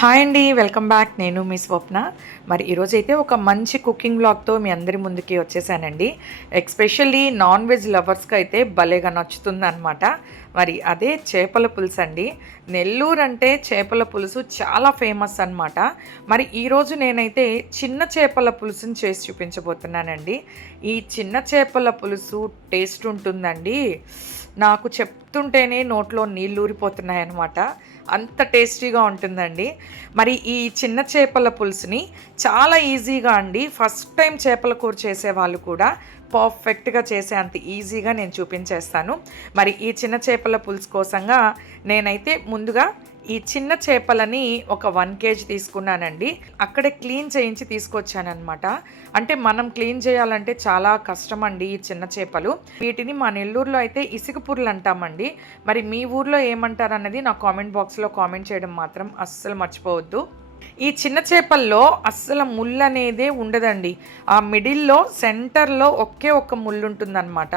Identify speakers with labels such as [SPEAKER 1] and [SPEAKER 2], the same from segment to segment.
[SPEAKER 1] Hi అండి welcome back. నేను మీ స్వప్న. మరి ఈరోజు అయితే ఒక మంచి కుకింగ్ బ్లాగ్తో మీ అందరి ముందుకి వచ్చేసానండి. ఎక్స్పెషల్లీ నాన్ వెజ్ లవర్స్కి అయితే భలేగా నచ్చుతుంది అనమాట మరి అదే చేపల పులుసు అండి. నెల్లూరు అంటే చేపల పులుసు చాలా ఫేమస్ అన్నమాట. మరి ఈరోజు నేనైతే చిన్న చేపల పులుసుని చేసి చూపించబోతున్నానండి. ఈ చిన్న చేపల పులుసు టేస్ట్ ఉంటుందండి. నాకు చెప్తుంటేనే నోట్లో నీళ్ళు ఊరిపోతున్నాయి అనమాట అంత టేస్టీగా ఉంటుందండి. మరి ఈ చిన్న చేపల పులుసుని చాలా ఈజీగా అండి. ఫస్ట్ టైం చేపల కూర చేసే వాళ్ళు కూడా పర్ఫెక్ట్గా చేసే అంత ఈజీగా నేను చూపించేస్తాను. మరి ఈ చిన్న చేప చేపల పులుసు కోసంగా నేనైతే ముందుగా ఈ చిన్న చేపలని ఒక వన్ కేజీ తీసుకున్నానండి. అక్కడే క్లీన్ చేయించి తీసుకొచ్చానమాట అంటే మనం క్లీన్ చేయాలంటే చాలా కష్టం అండి ఈ చిన్న చేపలు. వీటిని మా నెల్లూరులో అయితే ఇసుకపురులు అంటామండి. మరి మీ ఊర్లో ఏమంటారు అన్నది నా కామెంట్ బాక్స్లో కామెంట్ చేయడం మాత్రం అస్సలు మర్చిపోవద్దు. ఈ చిన్న చేపల్లో అస్సలు ముళ్ళు అనేదే ఉండదండి. ఆ మిడిల్లో సెంటర్లో ఒకే ఒక్క ముళ్ళు ఉంటుందన్నమాట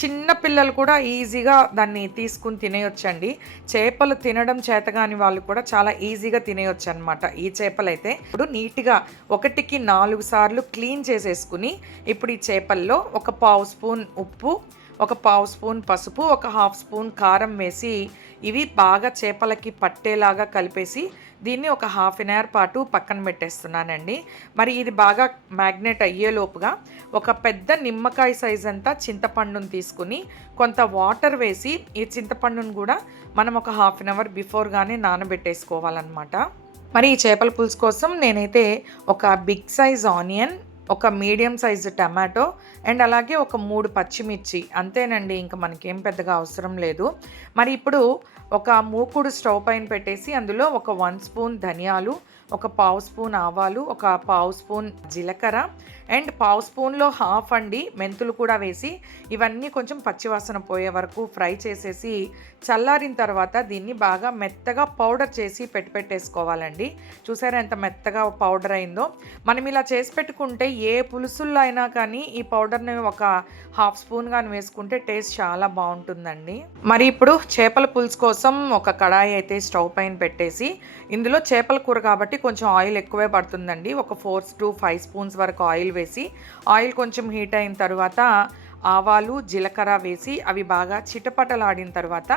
[SPEAKER 1] చిన్న పిల్లలు కూడా ఈజీగా దాన్ని తీసుకుని తినేయొచ్చండి. చేపలు తినడం చేతగాని వాళ్ళు కూడా చాలా ఈజీగా తినేయొచ్చు అనమాట ఈ చేపలైతే. ఇప్పుడు నీట్గా ఒకటికి నాలుగు సార్లు క్లీన్ చేసేసుకుని ఇప్పుడు ఈ చేపల్లో ఒక పావు స్పూన్ ఉప్పు ఒక పావు స్పూన్ పసుపు ఒక హాఫ్ స్పూన్ కారం వేసి ఇవి బాగా చేపలకి పట్టేలాగా కలిపేసి దీన్ని ఒక హాఫ్ అన్ అవర్ పాటు పక్కన పెట్టేస్తున్నానండి. మరి ఇది బాగా మ్యాగ్నెట్ అయ్యేలోపుగా ఒక పెద్ద నిమ్మకాయ సైజ్ అంతా చింతపండును తీసుకుని కొంత వాటర్ వేసి ఈ చింతపండును కూడా మనం ఒక హాఫ్ అన్ అవర్ బిఫోర్గానే నానబెట్టేసుకోవాలన్నమాట. మరి ఈ చేపల పులుసు కోసం నేనైతే ఒక బిగ్ సైజ్ ఆనియన్ ఒక మీడియం సైజు టమాటో అండ్ అలాగే ఒక మూడు పచ్చిమిర్చి. అంతేనండి ఇంకా మనకేం పెద్దగా అవసరం లేదు. మరి ఇప్పుడు ఒక మూకుడు స్టవ్ పైన పెట్టేసి అందులో ఒక వన్ స్పూన్ ధనియాలు ఒక పావు స్పూన్ ఆవాలు ఒక పావు స్పూన్ జీలకర్ర అండ్ పావు స్పూన్లో హాఫ్ అండి మెంతులు కూడా వేసి ఇవన్నీ కొంచెం పచ్చివాసన పోయే వరకు ఫ్రై చేసేసి చల్లారిన తర్వాత దీన్ని బాగా మెత్తగా పౌడర్ చేసి పెట్టి పెట్టేసుకోవాలండి. చూసారా ఎంత మెత్తగా పౌడర్ అయిందో? మనం ఇలా చేసి పెట్టుకుంటే ఏ పులుసుల్లో అయినా కానీ ఈ పౌడర్ని ఒక హాఫ్ స్పూన్ కానీ వేసుకుంటే టేస్ట్ చాలా బాగుంటుందండి. మరి ఇప్పుడు చేపల పులుసు కోసం ఒక కడాయి అయితే స్టవ్ పైన పెట్టేసి ఇందులో చేపల కూర కాబట్టి కొంచెం ఆయిల్ ఎక్కువే పడుతుందండి. ఒక ఫోర్ టు ఫైవ్ స్పూన్స్ వరకు ఆయిల్ వేసి ఆయిల్ కొంచెం హీట్ అయిన తర్వాత ఆవాలు జీలకర్ర వేసి అవి బాగా చిటపటలాడిన తర్వాత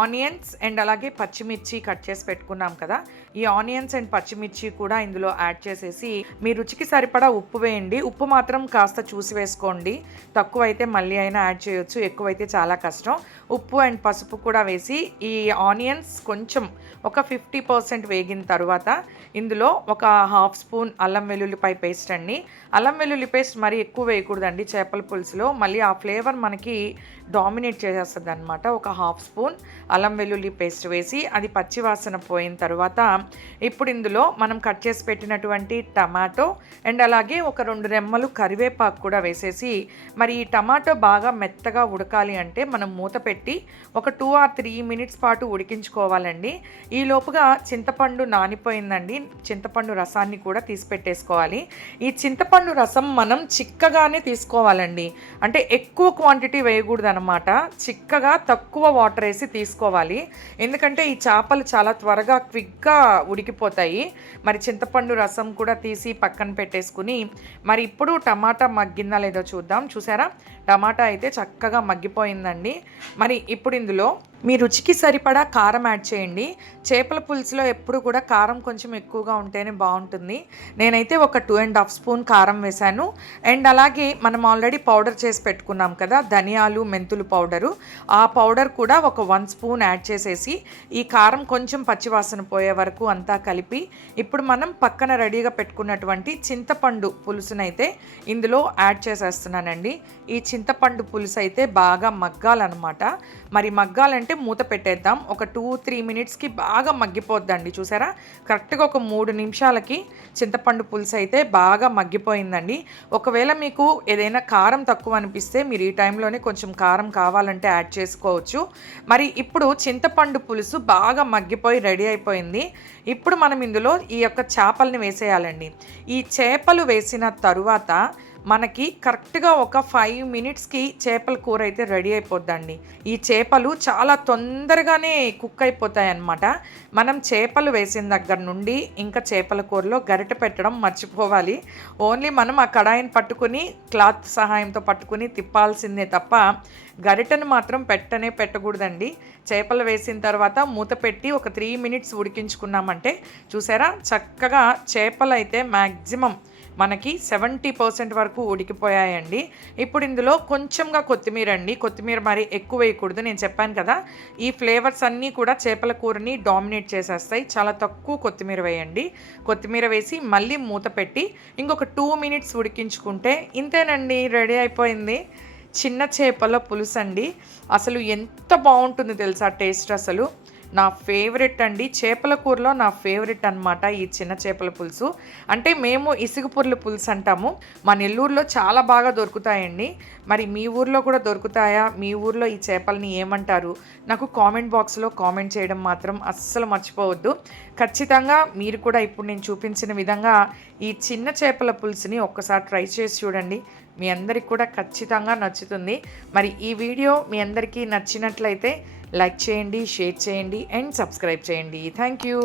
[SPEAKER 1] ఆనియన్స్ అండ్ అలాగే పచ్చిమిర్చి కట్ చేసి పెట్టుకున్నాం కదా. ఈ ఆనియన్స్ అండ్ పచ్చిమిర్చి కూడా ఇందులో యాడ్ చేసేసి మీ రుచికి సరిపడా ఉప్పు వేయండి. ఉప్పు మాత్రం కాస్త చూసి వేసుకోండి. తక్కువ అయితే మళ్ళీ అయినా యాడ్ చేయొచ్చు ఎక్కువైతే చాలా కష్టం. ఉప్పు అండ్ పసుపు కూడా వేసి ఈ ఆనియన్స్ కొంచెం ఒక ఫిఫ్టీ పర్సెంట్ వేగిన తర్వాత ఇందులో ఒక హాఫ్ స్పూన్ అల్లం వెల్లుల్లిపాయ పేస్ట్ అండి. అల్లం వెల్లుల్లి పేస్ట్ మరీ ఎక్కువ వేయకూడదండి చేపల పులుసులో. మళ్ళీ ఆ ఫ్లేవర్ మనకి డామినేట్ చేసేస్తుంది అనమాట ఒక హాఫ్ స్పూన్ అల్లం వెల్లుల్లి పేస్ట్ వేసి అది పచ్చి వాసన పోయిన తర్వాత ఇప్పుడు ఇందులో మనం కట్ చేసి పెట్టినటువంటి టమాటో అండ్ అలాగే ఒక రెండు రెమ్మలు కరివేపాకు కూడా వేసేసి మరి ఈ టమాటో బాగా మెత్తగా ఉడకాలి అంటే మనం మూత పెట్టి ఒక టూ ఆర్ త్రీ మినిట్స్ పాటు ఉడికించుకోవాలండి. ఈ లోపుగా చింతపండు నానిపోయిందండి. చింతపండు రసాన్ని కూడా తీసి పెట్టేసుకోవాలి. ఈ చింతపండు రసం మనం చిక్కగానే తీసుకోవాలండి. అంటే ఎక్కువ క్వాంటిటీ వేయకూడదు అనమాట చిక్కగా తక్కువ వాటర్ వేసి తీసుకోవాలి. ఎందుకంటే ఈ చేపలు చాలా త్వరగా క్విక్గా ఉడికిపోతాయి. మరి చింతపండు రసం కూడా తీసి పక్కన పెట్టేసుకుని మరి ఇప్పుడు టమాటా మగ్గిందా లేదో చూద్దాం. చూసారా? టమాటా అయితే చక్కగా మగ్గిపోయిందండి. మరి ఇప్పుడు ఇందులో మీ రుచికి సరిపడా కారం యాడ్ చేయండి. చేపల పులుసులో ఎప్పుడు కూడా కారం కొంచెం ఎక్కువగా ఉంటేనే బాగుంటుంది. నేనైతే ఒక టూ అండ్ హాఫ్ స్పూన్ కారం వేశాను. అండ్ అలాగే మనం ఆల్రెడీ పౌడర్ చేసి పెట్టుకున్నాం కదా ధనియాలు మెంతులు పౌడరు. ఆ పౌడర్ కూడా ఒక వన్ స్పూన్ యాడ్ చేసేసి ఈ కారం కొంచెం పచ్చివాసన పోయే వరకు అంతా కలిపి ఇప్పుడు మనం పక్కన రెడీగా పెట్టుకున్నటువంటి చింతపండు పులుసునైతే ఇందులో యాడ్ చేసేస్తున్నానండి. ఈ చింతపండు పులుసు అయితే బాగా మగ్గాలన్నమాట. మరి మగ్గాలంటే మూత పెట్టేద్దాం. ఒక టూ త్రీ మినిట్స్కి బాగా మగ్గిపోద్దండి. చూసారా? కరెక్ట్గా ఒక మూడు నిమిషాలకి చింతపండు పులుసు అయితే బాగా మగ్గిపోయిందండి. ఒకవేళ మీకు ఏదైనా కారం తక్కువ అనిపిస్తే మీరు ఈ టైంలోనే కొంచెం కారం కావాలంటే యాడ్ చేసుకోవచ్చు. మరి ఇప్పుడు చింతపండు పులుసు బాగా మగ్గిపోయి రెడీ అయిపోయింది. ఇప్పుడు మనం ఇందులో ఈ యొక్క చేపల్ని వేసేయాలండి. ఈ చేపలు వేసిన తరువాత మనకి కరెక్ట్గా ఒక ఫైవ్ మినిట్స్కి చేపల కూర అయితే రెడీ అయిపోద్దండి. ఈ చేపలు చాలా తొందరగానే కుక్ అయిపోతాయి అన్నమాట మనం చేపలు వేసిన దగ్గర నుండి ఇంకా చేపల కూరలో గరిట పెట్టడం మర్చిపోవాలి. ఓన్లీ మనం ఆ కడాయిని పట్టుకుని క్లాత్ సహాయంతో పట్టుకుని తిప్పాల్సిందే తప్ప గరిటను మాత్రం పెట్టనే పెట్టకూడదండి. చేపలు వేసిన తర్వాత మూత పెట్టి ఒక త్రీ మినిట్స్ ఉడికించుకున్నామంటే చూసారా? చక్కగా చేపలు అయితే మ్యాక్సిమం మనకి సెవెంటీ పర్సెంట్ వరకు ఉడికిపోయాయండి. ఇప్పుడు ఇందులో కొంచెంగా కొత్తిమీర అండి. కొత్తిమీర మరి ఎక్కువ వేయకూడదు. నేను చెప్పాను కదా ఈ ఫ్లేవర్స్ అన్నీ కూడా చేపల కూరని డామినేట్ చేసేస్తాయి. చాలా తక్కువ కొత్తిమీర వేయండి. కొత్తిమీర వేసి మళ్ళీ మూత పెట్టి ఇంకొక టూ మినిట్స్ ఉడికించుకుంటే ఇంతేనండి రెడీ అయిపోయింది. చిన్న చేపల పులుసు అండి అసలు ఎంత బాగుంటుంది తెలుసా టేస్ట్ అసలు? నా ఫేవరెట్ అండి. చేపల కూరలో నా ఫేవరెట్ అన్నమాట ఈ చిన్న చేపల పులుసు. అంటే మేము ఇసుగుపుర్ల పులుసు అంటాము. మా నెల్లూరులో చాలా బాగా దొరుకుతాయండి. మరి మీ ఊర్లో కూడా దొరుకుతాయా? మీ ఊర్లో ఈ చేపలని ఏమంటారు? నాకు కామెంట్ బాక్స్లో కామెంట్ చేయడం మాత్రం అస్సలు మర్చిపోవద్దు. ఖచ్చితంగా మీరు కూడా ఇప్పుడు నేను చూపించిన విధంగా ఈ చిన్న చేపల పులుసుని ఒక్కసారి ట్రై చేసి చూడండి. మీ అందరికి కూడా ఖచ్చితంగా నచ్చుతుంది. మరి ఈ వీడియో మీ అందరికీ నచ్చినట్లయితే లైక్ చేయండి షేర్ చేయండి అండ్ సబ్స్క్రైబ్ చేయండి. Thank you.